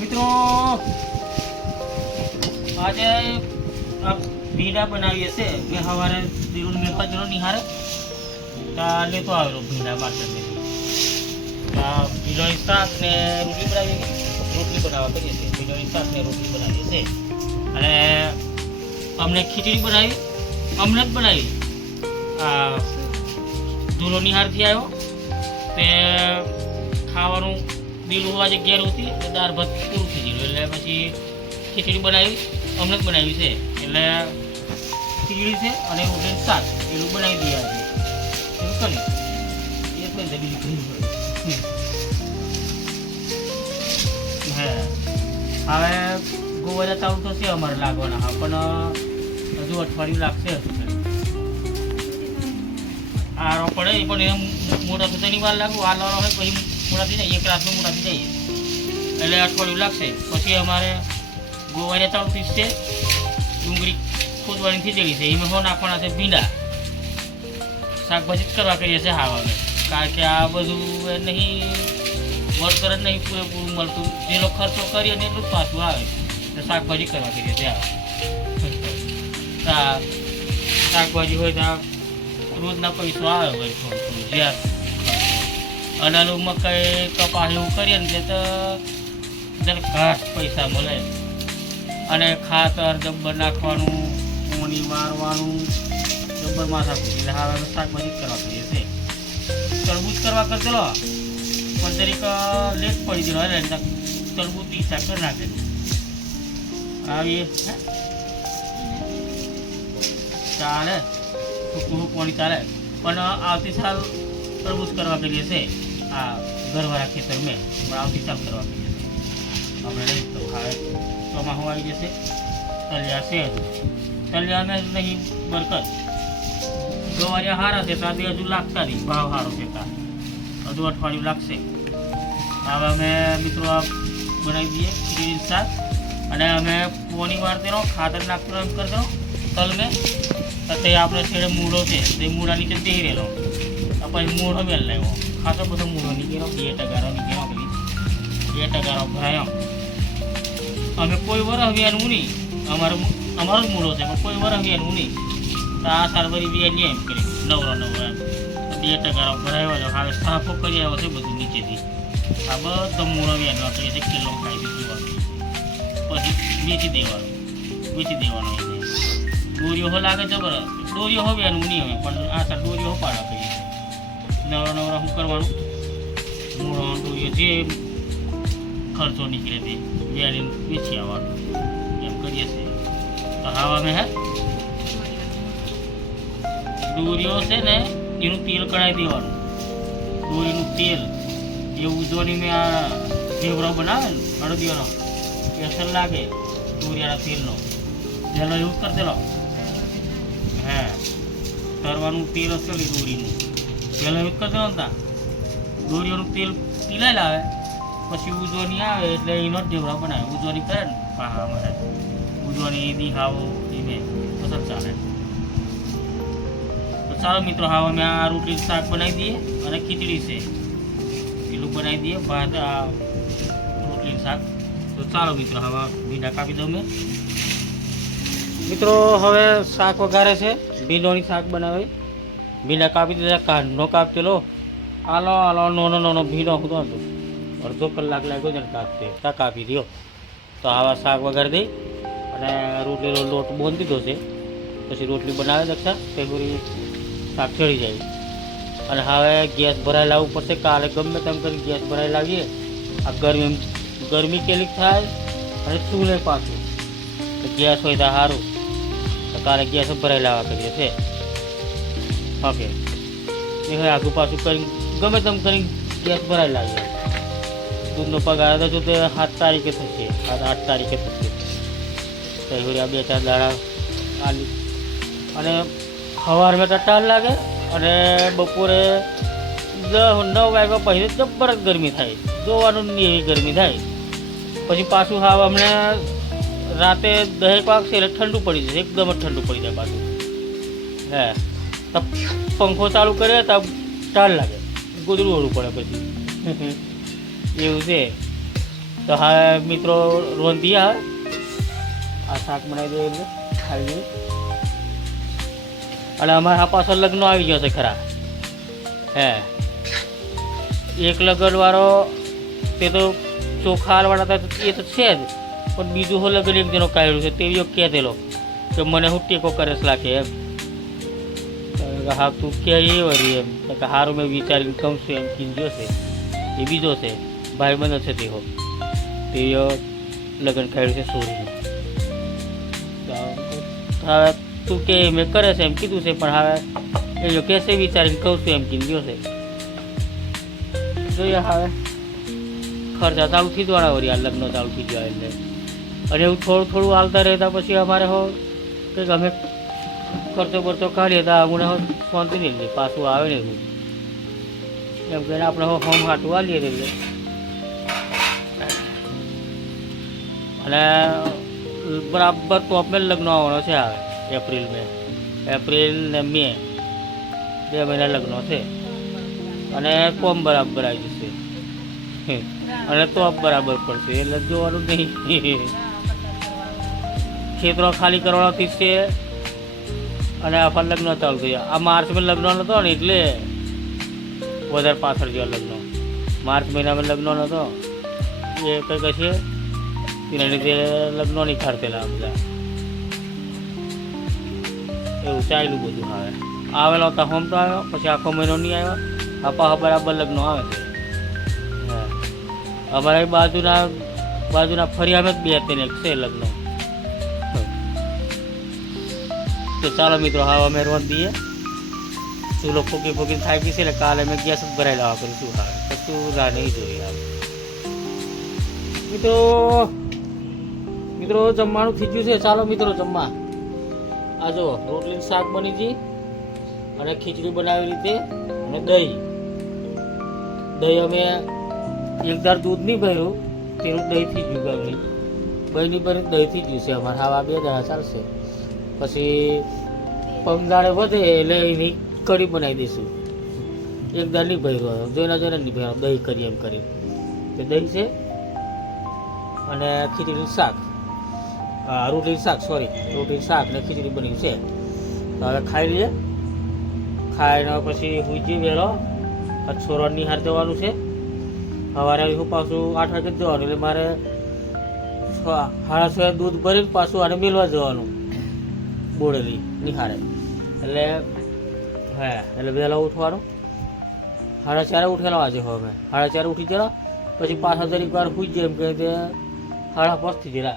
મિત્રો, આજે ભીડા બનાવીએ છે. મેં સવારે દીરું મેળવા જરો નિહારે ત્યાં લેતો આવેલો ભીંડા આ ભીંડાની શાક ને રોટલી બનાવીએ રોટલી બનાવવા કરીએ છીએ. ભીંડાની શાક ને રોટલી બનાવીએ છીએ. અને અમને ખીચડી બનાવી અમને જ બનાવી. આ ધૂલો નિહારથી આવ્યો. તે ખાવાનું દિલું હોવા ઘેર હતી એટલે દાળ ભાત પૂરું થઈ ગયું. એટલે પછી ખીચડી બનાવી અમને જ બનાવી છે. એટલે ખીચડી છે અને રોટલીનું શાક. એવું બનાવી દઈએ આજે. એવું કરી એ દે બીજું ઘણું હા. હવે ગોવા જતા ચાલુ થશે અમારે લાગવાના. પણ હજુ અઠવાડિયું લાગશે આરો પડે પણ એમ મોટા થતાની વાર લાગુ. આ લાવવા હોય પછી મોટા થઈ જાય એક રાતનું મોટા થઈ એટલે અઠવાડિયું લાગશે. પછી અમારે ગોવારિયા ચાલુ પીસ છે. ડુંગળી ખોદવાની ગઈ છે. એમાં શું નાખવાના છે? ભીંડા. શાકભાજી જ કરવા કરીએ છીએ હા હવે કારણ કે આ બધું નહીં વળતર જ નહીં, પૂરેપૂરું મળતું. જેનો ખર્ચો કરીએ ને એટલું જ પાછું આવે. શાકભાજી કરવા કરીએ છીએ આવે શાકભાજી હોય તો રોજના પૈસો આવે ભાઈ જ્યાં અને આલું મકાઈ કપાસ એવું કરીએ ને તે તો જરાક ઘાટ પૈસા મળે. અને ખાતર, જબ્બર નાખવાનું પોણી મારવાનું જબ્બર માથા હવે શાકભાજી કરવા કરીએ છીએ. તરબૂચ કરવા કરતેલો પણ તરીક લેટ પડી ગયેલો એટલે તરબૂચ ઈચ્છા કરી નાખે. આવીએ? ચાલે. ટૂંકું પાણી ચાલે. પણ આવતી સાલ તરબૂચ કરવા કરીએ છે આ ઘરવાળા ખેતર મેં આવતી સાલ કરવા કરીએ જશે આપણે રહી તો હવે ચોમાસું આવી જશે તલિયા છે હજુ. તલિયાને નહીં, બરકત. ગવારિયા હારા છે ત્યાં બે હજુ લાગતા નહીં, ભાવ સારો છે ત્યાં હજુ અઠવાડિયું લાગશે. હવે અમે મિત્રો આ બનાવી દઈએ ખીચડી શાક. અને અમે પોની વાર તેનો ખાતર નાખતો એમ કરતો તલ મેં. તો આપણે છેડે મૂળો છે તે મૂળા નીચે દઈ રહેલો. તો પછી મૂળો મેલ લાવ્યો. ખાતો બધો મૂળો નીકળ્યો, બે ટકારો નીકળ્યો બે ટકારો ભરાયો. અમે કોઈ વર હવ્યાનું નહીં. અમારો અમારો જ મૂળો છે, પણ કોઈ વર હવ્યાનું નહીં. તો આ સારવારી બે નહીં એમ કરી. નવરો નવરો બે ટકારો ભરાયો છે, હવે સાફો કરી આવ્યો છે બધું નીચેથી. આ બધો મૂળો વ્યાનો હતો, એ કિલો ખાઈ દીધી પછી વેચી દેવાનું, વેચી દેવાનો દોરીઓ લાગે જબર દોરીઓ હવે એનું નહીં હવે, પણ આ સર દોરીઓ પાડા નવરા નવરા શું કરવાનું? મૂળો દોરીઓ જે ખર્ચો નીકળે તે વેરીને વેચી આવવાનું. એમ કરીએ છીએ. તો હાવ મેં હે? દોરીઓ છે ને, એનું તેલ કઢાવી દેવાનું. દોરીનું તેલ એ ઉજવણી મેં આ ઢેવરો બનાવે ને, હળદીઓનો, સ્પેશિયલ લાગે દોરિયાના તેલનો. પેલો એવું કરી દેલો. હે, તરવાનું તેલ હશે ને દોરીનું પેલો એવું કરી દેલો દોરીઓનું તેલ પીલાઈ લાવે પછી ઉજવણી આવે એટલે એનો જ ઢેવરો બનાવે. ઉજવણી કરે ને? પાહા અમારે ઉજવણી દિખાવો ધીમે પસંદ ચાલે. તો ચાલો મિત્રો, હવે અમે આ રોટલી શાક બનાવી દઈએ અને ખીચડી છે. પેલું બનાવી દઈએ, ભાત, આ રોટલી શાક. તો ચાલો મિત્રો, હવે ભીંડા કાપી દઉં મેં. મિત્રો, હવે શાક વઘારે છે. ભીંડોની શાક બનાવે. ભીંડા કાપી દીધા કાંડનો કાપતેલો આલો આલો નોનો નાનો ભીંડો હતો અડધો કલાક લાગ્યો છે કાપતે ત્યાં કાપી દો તો આવા શાક વઘારી દઈ અને રોટલીનો લોટ બોંધી દીધો છે પછી રોટલી બનાવે દક્ષા તે પૂરી શાક ચડી જાય અને હવે ગેસ ભરાઈ લાવવું પડશે કાલે ગમે તેમ કરી ગેસ ભરાઈ લાવીએ આ ગરમી ગરમી કેલી થાય અને ચૂલે પાછું ગેસ હોય તો સારું તો કાલે ગેસ ભરાઈ લાવવા કરીએ છે ઓકે એ હવે આગું પાછું કરી, ગમે તેમ કરી ગેસ ભરાઈ લાગે. દૂધનો પગાર તો તે સાત તારીખે થશે. સાત, આઠ તારીખે થશે. તો આ બે ચાર દાડા અને સવારમાં ટાળ લાગે અને બપોરે નવ વાગ્યા પછી જબરજસ્ત ગરમી થાય. જોવાનું નહીં એવી ગરમી થાય. પછી પાછું હાવ અમને રાતે દહેક વાગશે એટલે ઠંડુ પડી જશે. એકદમ જ ઠંડુ પડી જાય પાછું. હે. પંખો ચાલુ કરે તો ટાળ લાગે. ગોદડું ઓળું પડે પછી. એવું છે. તો હા, મિત્રો રોંધી હવે આ શાક બનાવી દે એટલે ખાઈ અને અમારા આ પાછળ લગ્ન આવી ગયો છે ખરા. હે. એક લગ્નવાળો, તે તો ચોખા હાલવાળા હતા એ તો છે જ. પણ બીજું હો લગ્ન એક જણો કાઢ્યું છે, તે કહે કહેતેલો કે મને હું ટેકો કરે લાગે એમ. હા, તું કે એ વળી એમ. કે સારું મેં વિચારીને કહું છું એમ કીધો છે. એ બીજો છે, ભાઈ બંધ છે તે હો તે લગ્ન કાઢ્યું છે સોરીનું. તો હવે તું કે મેં કરે છે એમ કીધું છે, પણ હવે એ જો કહેશે વિચારીને કહું છું એમ કીધું છે. જોઈએ હવે. ખર્ચા ચાલુ થઈ જવાના વળી, આ લગ્ન ચાલુ થઈ ગયા એટલે. અને એવું થોડું થોડું હાલતા રહેતા પછી અમારે હો, કંઈક અમે ખર્ચો બરચો કાઢીએ તો આગળ શાંતિ નહીં લે પાછું આવે ને એવું. એમ કરીને આપણે હોમ હાટું વાલીએ એટલે અને બરાબર ટોપમેલ લગ્ન આવવાનો છે હવે એપ્રિલ મે. એપ્રિલ ને મે બે મહિના લગ્ન છે. અને કોમ બરાબર આવી જશે. અને તો બરાબર પડશે એટલે જોવાનું નહીં. ખેતરો ખાલી કરવાનો છે. અને આ લગ્ન ચાલુ થઈ આ માર્ચમાં લગ્ન નહોતો ને એટલે વધારે પાછળ જેવા લગ્ન. માર્ચ મહિનામાં લગ્ન નહોતો એ કંઈક હશે. એના લીધે લગ્ન નહીં ખર્ચેલા બધા. એવું ચાલ્યું બધું હવે. આવેલો તો હોમ તો આવ્યો, પછી આખો મહિનો નહીં આવ્યો. આપા બરાબર લગ્ન આવે છે. અમારા બાજુના બાજુના ફરિયામાં જ બે તેને એક છે લગ્ન. તો ચાલો મિત્રો હા અમે રોજ દઈએ ચૂલો ફૂકી થાય ગઈ છે એટલે કાલે અમે ગેસ જ ભરાઈ લાવવા કરીશું હા કશું રાહ નહીં જોઈએ આમ મિત્રો મિત્રો, જમવાનું થઈ ગયું છે. ચાલો મિત્રો, જમવા. આ જો રોટલી શાક બની હતી અને ખીચડી બનાવેલી રીતે અને દહીં. દહીં અમે એક દાર દૂધ નહીં ભર્યું, તેનું દહીંથી જ ગયું બહેની ભરી દહીંથી જ છે અમારે. હવા બે દાડા ચાલશે. પછી પમદાડે વધે એટલે એની કઢી બનાવી દઈશું. એક દાળ નહીં ભર્યો જોઈને જોઈને નહીં ભર્યો. દહીં કરી એમ કરી. તે દહીં છે અને ખીચડીનું શાક. હા, રોટલીનું શાક સોરી રોટલીનું શાક ને ખીચડી બની છે. તો હવે ખાઈ લઈએ. ખાઈને પછી હું જે વહેલો. આ છોરા નિહાર જવાનું છે. સવારે હું પાછું આઠ વાગે જવાનું. એટલે મારે સાડા છ દૂધ ભરીને પાછું આને મેળવા જવાનું. બોડેલી નિહારે એટલે, હા, એટલે વહેલા ઉઠવાનું. સાડા ચારે ઉઠેલા આજે હવે અમે. સાડા ચારે ઉઠી જરા, પછી પાછા દરેક વાર સુઈ જાય એમ કે તે સાડા પાંચથી જરા.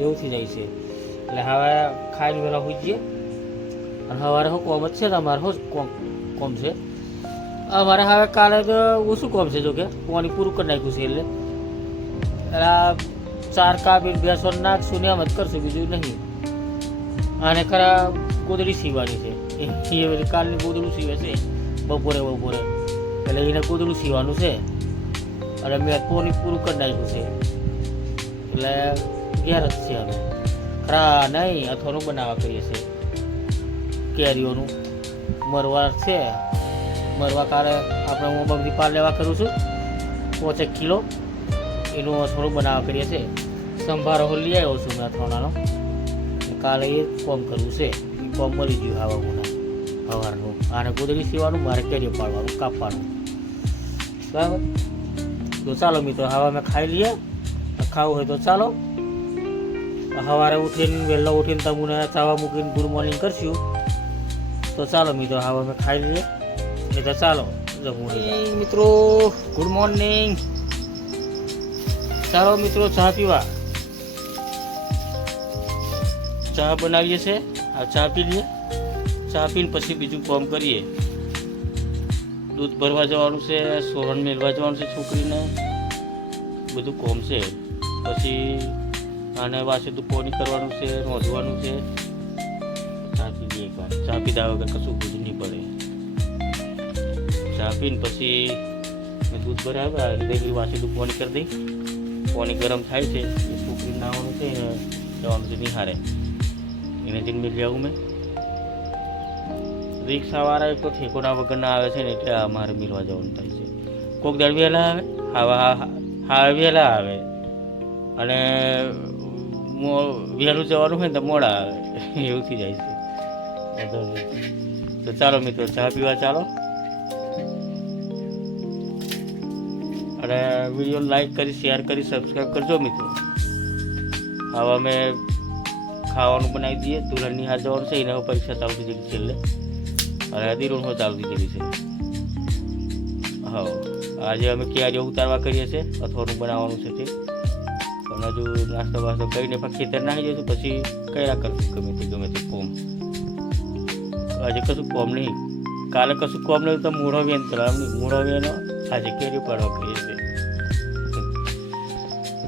એવું થઈ જાય છે. એટલે હવે ખાઈને વહેલા સુઈ જઈએ. અને સવારે શું કોમ જ છે તમારે? શું કોમ કોમ છે? અમારે હવે કાલે તો ઓછું કોમ છે જો કે પાણી પૂરું કરી નાખ્યું છે એટલે. ચાર કાપી બેસો નાખશું ને એમ જ કરશું, બીજું નહીં. અને ખરા ગોદડી સીવાની છે. એ કાલની ગોદડું સીવે છે. બપોરે બપોરે. એટલે એને ગોદડું સીવાનું છે. અને મેં પોની પૂરું કરી નાખ્યું છે. એટલે જ છે અમે ખરા નહીં અથવાનું બનાવવા કરીએ છીએ કેરીઓનું. મરવા છે. મરવા કાલે આપણે હું બગડી પાર લેવા કરું છું. પાંચેક કિલો. એનું અથવાનું બનાવવા કરીએ છીએ સંભારો લઈ આવ્યો છું મેં અથવાનાનો કાલે એ કોમ કરવું છે. એ કોમ મળી ગયું આવા મને સવારનું આને ગોદડી સીવાનું મારે કેરીઓ પાડવાનું, કાપવાનું. બરાબર? તો ચાલો મિત્રો, હવા અમે ખાઈ લઈએ ખાવું હોય તો ચાલો. સવારે ઉઠીને, વહેલા ઉઠીને તમને ચાવા મૂકીને ગુડ મોર્નિંગ કરશું. તો ચાલો મિત્રો, હવા અમે ખાઈ લઈએ એ તો ચાલો મિત્રો, ગુડ મોર્નિંગ. ચાલો મિત્રો, ચા પીવા. ચા બનાવીએ છે. આ ચા પી લઈએ. ચા પીને પછી બીજું કામ કરીએ. દૂધ ભરવા જવાનું છે સોરણ મેળવા જવાનું છે છોકરીને. બધું કોમ છે. પછી આને વાસે પોની કરવાનું છે, નોંધવાનું છે. ચા પી લઈએ એકવાર. ચા પીધા વગર કશું બધું નહીં પડે ચા પીને પછી મેં દૂધ ભરાવ્યા એટલે વાસે પોની કરી દઈ. પાણી ગરમ થાય છે છોકરી નાવાનું છે, જવાનું છે નિહારે એને જઈને જાઉં મેં. રિક્ષાવાળા એક તો ઠેકોના વગરના આવે છે ને એટલે અમારે મિલવા જવાનું થાય છે. કોક દાડ વહેલા આવે હા હા વહેલા આવે. અને વહેલું જવાનું હોય ને તો મોડા આવે. એવું થઈ જાય છે. તો ચાલો મિત્રો, ચા પીવા ચાલો. અને વીડિયો લાઈક કરી, શેર કરી, સબસ્ક્રાઈબ કરજો મિત્રો. હવે અમે ખાવાનું બનાવી દઈએ. દુલ્હનની હાથ જવાનું છે, એના હવે ચાલતી ગયેલી છેલ્લે. અને અધીરોન હો ચાલુ થઈ છે. હા. આજે અમે ક્યારે ઉતારવા કરીએ છીએ અથવાનું બનાવવાનું છે તે. પણ હજુ નાસ્તો વાસ્તો કરીને પણ ખેતર નાખી જઈશું પછી કર્યા કરશું. ગમે તે ગમે તે કોમ. આજે કશું કોમ નહીં. કાલે કશું કોમ નહીં, તો મૂળો વેન કરવાનું મૂળો વેનો આજે કેરી પાડવા કરીએ છીએ.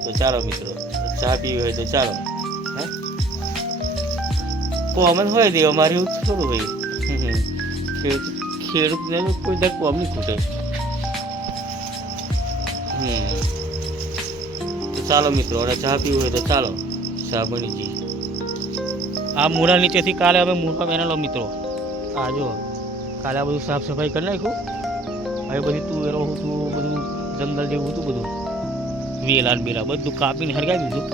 તો ચાલો મિત્રો, ચા પીવી હોય તો ચાલો. કોમ જ હોય દેવા અમારે એવું થોડું હોય. ખેડૂત ખેડૂતને તો કોઈ દર કોમ નહીં ખૂટે. હમ. તો ચાલો મિત્રો અને ચા પીવું હોય તો ચાલો. ચા બની જઈ આ મૂળા નીચેથી કાલે અમે મૂળા બનેલો મિત્રો. આ જો કાલે આ બધું સાફ સફાઈ કરી નાખ્યું. હવે બધી તુવેરો હતું બધું જંગલ જેવું હતું બધું. વેલા ને બેલા બધું કાપીને હરગાવી દીધું.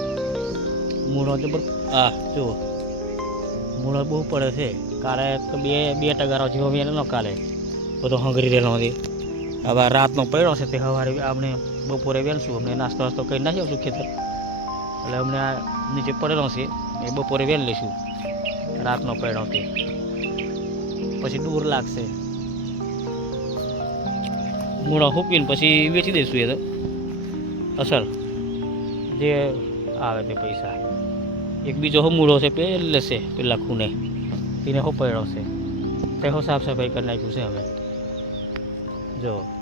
મૂળો જબર આ જો. મૂળો બહુ પડે છે. કાલે તો બે બે ટગારો જેવો વેલેલો કાલે. બધો હંગરી રહેલો હતી હવે રાતનો પડ્યો છે તે સવારે આપણે બપોરે વેલશું. અમને નાસ્તો વાસ્તો કરી નાખી આવશું ખેતર. એટલે અમને આ નીચે પડેલો છે. એ બપોરે વેલ લઈશું. રાતનો પડ્યો તે પછી દૂર લાગશે. મૂળા હૂપીને પછી વેચી દઈશું એ તો. અસર જે આવે તે પૈસા. એક બીજો હો મૂળો છે પેલ લેશે પેલા ખૂને તેને હો પડ્યો છે. તે હો સાફ સફાઈ કરી નાખ્યું છે હવે. જો.